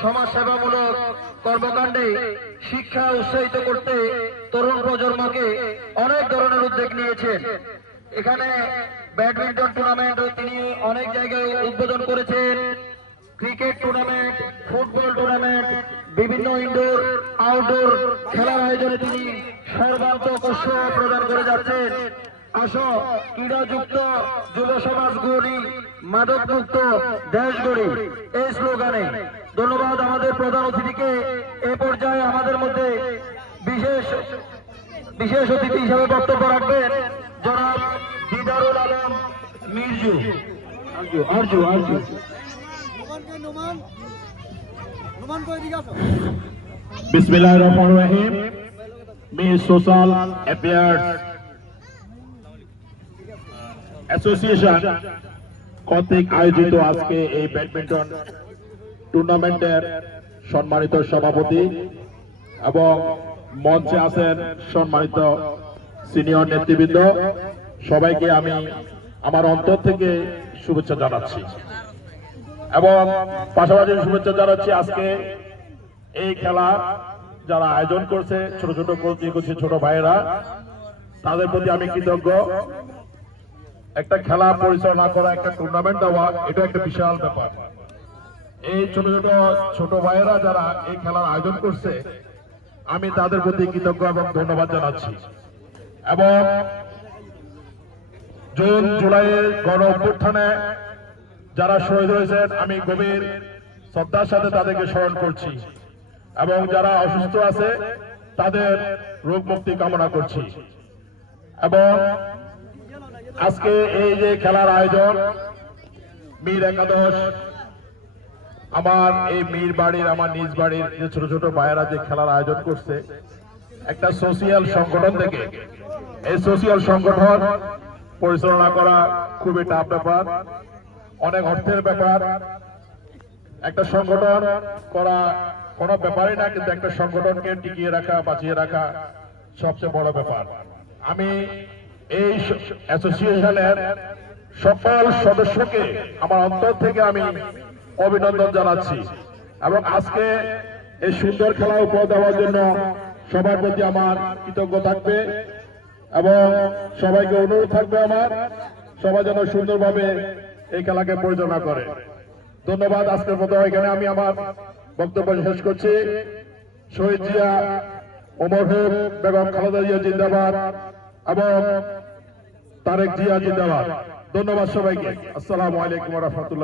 সমাজ সেবামূলক কর্মকাণ্ডে শিক্ষা উৎসাহিত করতে তরুণ প্রজন্মকে অনেক ধরনের উদ্যোগ নিয়েছেন। এখানে ব্যাডমিন্টন টুর্নামেন্ট তিনি অনেক জায়গায় উদ্বোধন করেছেন। ক্রিকেট টুর্নামেন্ট, ফুটবল টুর্নামেন্ট, বিভিন্ন ইনডোর, আউটডোর খেলার আয়োজনে তিনি সর্বান্তকর্ষ প্রদান করে যাচ্ছেন। আসো, ক্রীড়াযুক্ত যুব সমাজ গড়ি মাদক মুক্ত দেশ গড়ি এই স্লোগানে। ধন্যবাদ আমাদের প্রধান অতিথিকে। এ পর্যায়ে আমাদের মধ্যে বিশেষ বিশেষ অতিথি হিসেবে বক্তব্য রাখবেন জনাব Didarul Alam মির্জু। Arzu Arzu Bismillah ar-Rahman ar-Rahim. Miss Social Affairs Association কর্তৃক আয়োজিত আজকে এই ব্যাডমিন্টন টুর্নামেন্টের সম্মানিত সভাপতি এবং মঞ্চে আছেন সম্মানিত সিনিয়র নেতৃবৃন্দ। সবাইকে আমি আমার অন্তর থেকে শুভেচ্ছা জানাচ্ছি। এবং পাশাপাশি শুভেচ্ছা জানাচ্ছি আজকে এই খেলা যারা আয়োজন করছে, ছোট ছোট কচি কচি ছোট ভাইয়েরা, তাদের প্রতি আমি কৃতজ্ঞ। একটা খেলা পরিচালনা করা, একটা টুর্নামেন্ট দেওয়া, এটা একটা বিশাল ব্যাপার। এই ছোট ছোট ছোট ভাইয়েরা যারা এই খেলার আয়োজন করছে, আমি তাদের প্রতি কৃতজ্ঞ এবং ধন্যবাদ জানাচ্ছি। এবং জুন জুলাইয়ের গণ অভ্যুত্থানে যারা শহীদ হয়েছেন, আমি গভীর শ্রদ্ধার সাথে তাদেরকে স্মরণ করছি। এবং যারা অসুস্থ আছে, তাদের রোগ মুক্তি কামনা করছি। এবং আজকে এই যে খেলার আয়োজন, মীর একাদশ আমার এই মীর বাড়ির, আমার নিজ বাড়ির যে ছোট ছোট ভাইয়েরা যে খেলার আয়োজন করছে, একটা সোশিয়াল সংগঠন থেকে। এই সোশিয়াল সংগঠন পরিচালনা করা খুবই টাফ ব্যাপার, অনেক অর্থের ব্যাপার। একটা সংগঠন করা কোনো ব্যাপারই না, কিন্তু একটা সংগঠনকে টিকিয়ে রাখা, বাঁচিয়ে রাখা সবচেয়ে বড় ব্যাপার। আমি এই অ্যাসোসিয়েশনের সকল সদস্যকে, আমার অন্তর থেকে আমি অভিনন্দন জানাচ্ছি। এবং আজকে এই সুন্দর খেলা উপহার দেওয়ার জন্য সবার প্রতি আমার কৃতজ্ঞ থাকবে। এবং সবাইকে অনুরোধ থাকবে আমার, সবাই যেন সুন্দরভাবে এই খেলাকে পরিচালনা করে। ধন্যবাদ আজকের মতো এখানে আমি আমার বক্তব্য শেষ করছি। শহীদ জিয়া, ওমর বেগম খালেদা জিয়া জিন্দাবাদ, এবং তারেক জিয়া জিন্দাবাদ। ধন্যবাদ সবাইকে। আসসালামু আলাইকুম রহমতুল্লাহ।